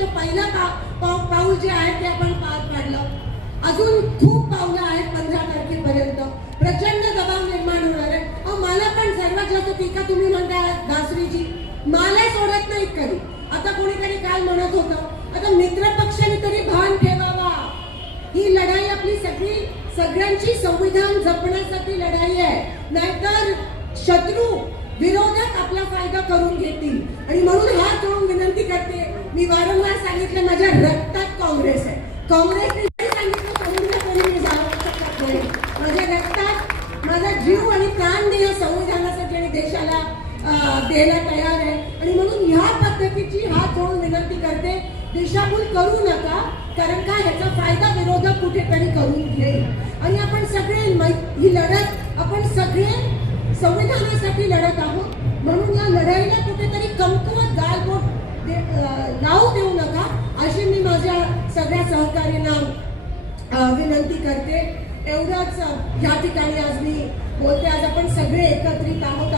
तो पहिला पा- पाऊ पाऊल जे आहे ते आपण पार पाडलं. अजून खूप पावलं आहेत पंधरा तारखेपर्यंत. प्रचंड दबाव निर्माण होणार आहे. अहो, मला पण सर्वात जास्त टीका तुम्ही म्हणता दासरीची. मला सोडत नाहीत कधी. आता कोणीतरी काल म्हणत होतं आता मित्र पक्षाने तरी भान ठेवावा. ही लढाई आपली सगळी सगळ्यांची संविधान जपण्यासाठी लढाई आहे. नाहीतर शत्रू विरोधक आपला फायदा करून घेतील. आणि म्हणून हात जोडून विनंती करते मी वारंवार सांगितलं माझ्या रक्तात काँग्रेस आहे. काँग्रेसने सांगितलं मी जाऊ शकत नाही. माझ्या रक्तात माझा जीव आणि प्राण देय संविधानासाठी आणि देशाला द्यायला तयार आहे. आणि म्हणून ह्या पद्धतीची हात जोडून विनंती करते दिशाभूल करू नका कारण का ह्याचा फायदा विरोधक कुठेतरी करून घेईल. आणि आपण सगळे ही लढत आपण सगळे संविधानासाठी लढत आहोत म्हणून या लढाईला कुठेतरी कमकुवत गालबोट दे- अं, लावू देऊ नका अशी मी माझ्या सगळ्या सहकार्यांना विनंती करते. एवढंच या ठिकाणी आज मी बोलते. आज आपण सगळे एकत्रित आहोत.